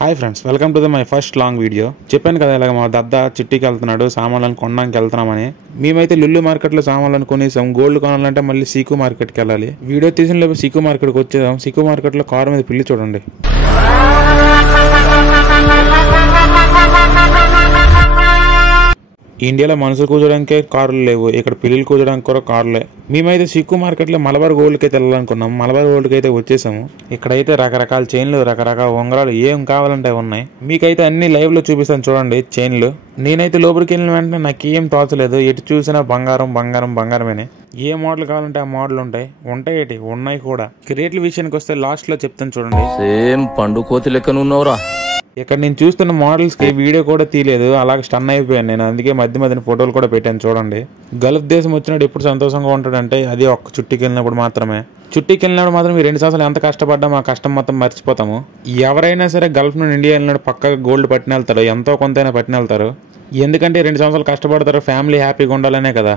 Hi friends, welcome to my first long video. చెప్పాను కదా ఇలాగ మా దద్ద చిట్టికి వెళ్తున్నాడు, సామాన్లను కొనడానికి వెళ్తున్నామని. మేమైతే లుల్లు మార్కెట్లో సామాన్లను కొనేసాం. గోల్డ్ కొనాలంటే మళ్ళీ సీకు మార్కెట్కి వెళ్ళాలి. వీడియో తీసిన లేపు సీకు మార్కెట్కి వచ్చేసాం. సీకు మార్కెట్లో కారు మీద పిల్లి చూడండి. ఇండియాలో మనుషులు కూర్చోడానికే కార్లు లేవు, ఇక్కడ పిల్లలు కూర్చోడానికి కూడా కార్లే. మేమైతే సిక్కు మార్కెట్లో మలబార్ గోల్డ్కి అయితే వెళ్ళాలనుకున్నాం. మలబార్ గోల్డ్కి అయితే వచ్చేసాము. ఇక్కడైతే రకరకాల చైన్లు, రకరకాల ఉంగరాలు ఏం కావాలంటే ఉన్నాయి. మీకైతే అన్ని లైవ్ లో చూపిస్తాను చూడండి చైన్లు. నేనైతే లోపలికి వెళ్ళిన వెంటనే నాకు ఏం తోచలేదు. ఎటు చూసినా బంగారం బంగారం బంగారమేనే. ఏ మోడల్ కావాలంటే ఆ మోడల్ ఉంటాయి ఉన్నాయి కూడా. రేట్ల విషయానికి వస్తే లాస్ట్ లో చెప్తాను చూడండి. సేమ్ పండు కోతి లెక్కనున్నావురా. ఇక్కడ నేను చూస్తున్న మోడల్స్ కి వీడియో కూడా తీయలేదు, అలాగే స్టన్ అయిపోయాను నేను. అందుకే మధ్య మధ్యన ఫోటోలు కూడా పెట్టాను చూడండి. గల్ఫ్ దేశం వచ్చినప్పుడు ఎప్పుడు సంతోషంగా ఉంటాడంటే అది ఒక్క చుట్టికి వెళ్ళినప్పుడు మాత్రమే. చుట్టికి వెళ్ళినప్పుడు మాత్రం ఈ 2 సంవత్సరాలు ఎంత కష్టపడ్డామో ఆ కష్టం మొత్తం మర్చిపోతాము. ఎవరైనా సరే గల్ఫ్ నుండి ఇండియా వెళ్ళినప్పుడు పక్కగా గోల్డ్ పట్టిన వెళ్తారు, ఎంతో కొంతైనా పట్టిన వెళ్తారు. ఎందుకంటే 2 సంవత్సరాలు కష్టపడతారు, ఫ్యామిలీ హ్యాపీగా ఉండాలనే కదా.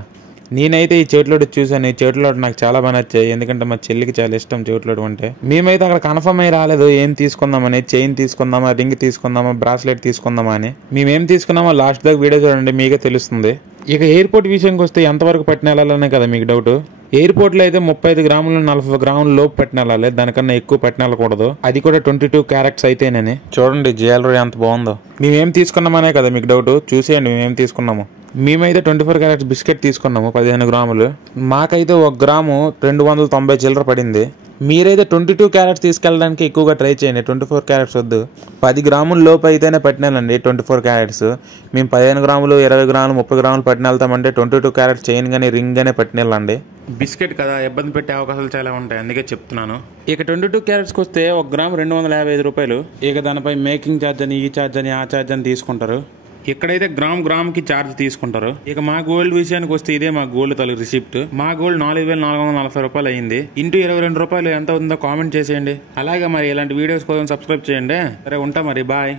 నేనైతే ఈ చేతిలోటి చూసాను. ఈ చేతిలోటి నాకు చాలా బాగా నచ్చాయి, ఎందుకంటే మా చెల్లికి చాలా ఇష్టం చేతిలోటి అంటే. మేమైతే అక్కడ కన్ఫర్మ్ అయ్యి రాలేదు ఏం తీసుకుందామని. చైన్ తీసుకుందామా, రింగ్ తీసుకుందామా, బ్రాస్లెట్ తీసుకుందామా అని. మేమేం తీసుకున్నామో లాస్ట్ దాకా వీడియో చూడండి, మీకే తెలుస్తుంది. ఇక ఎయిర్పోర్ట్ విషయానికి వస్తే ఎంతవరకు పట్టిన వెళ్ళాలనే కదా మీకు డౌట్. ఎయిర్పోర్ట్ లో అయితే 35 గ్రాములు 40 గ్రాముల లోపు పట్టిన వెళ్ళాలి, దానికన్నా ఎక్కువ పట్టిన వెళ్ళకూడదు. అది కూడా 22 క్యారెట్స్ అయితేనే. చూడండి జ్యువెలరీ ఎంత బాగుందో. మేమేం తీసుకున్నామనే కదా మీకు డౌట్. చూసేయండి మేమేం తీసుకున్నాము. మేమైతే 24 క్యారెట్స్ బిస్కెట్ తీసుకున్నాము 15 గ్రాములు. మాకైతే 1 గ్రాము 290 చిల్లర పడింది. మీరైతే 22 క్యారెట్స్ తీసుకెళ్ళడానికి ఎక్కువగా ట్రై చేయండి, 24 క్యారెట్స్ వద్దు. 10 గ్రాముల లోపు అయితేనే పట్టినాలండి 24 క్యారెట్స్. మేము 15 గ్రాములు 20 గ్రాములు 30 గ్రాములు పట్టిన వెళ్తామంటే 22 క్యారెట్స్ చైన్ కానీ రింగ్ గానే పట్టినెళ్ళండి. బిస్కెట్ కదా, ఇబ్బంది పెట్టే అవకాశాలు చాలా ఉంటాయి, అందుకే చెప్తున్నాను. ఇక 22 క్యారెట్స్కి వస్తే 1 గ్రాము 255 రూపాయలు. ఇక దానిపై మేకింగ్ ఛార్జ్ అని, ఈ ఛార్జ్ అని, ఆ ఛార్జ్ అని తీసుకుంటారు. ఇక్కడైతే గ్రామ్కి ఛార్జ్ తీసుకుంటారు. ఇక మా గోల్డ్ విషయానికి వస్తే ఇదే మా గోల్డ్ తల రిసిప్ట్. మా గోల్డ్ 4440 రూపాయలు అయింది. ఇంటూ 22 రూపాయలు ఎంత ఉందో కామెంట్ చేసేయండి. అలాగే మరి ఇలాంటి వీడియోస్ కోసం సబ్స్క్రైబ్ చేయండి. సరే ఉంటా మరి, బాయ్.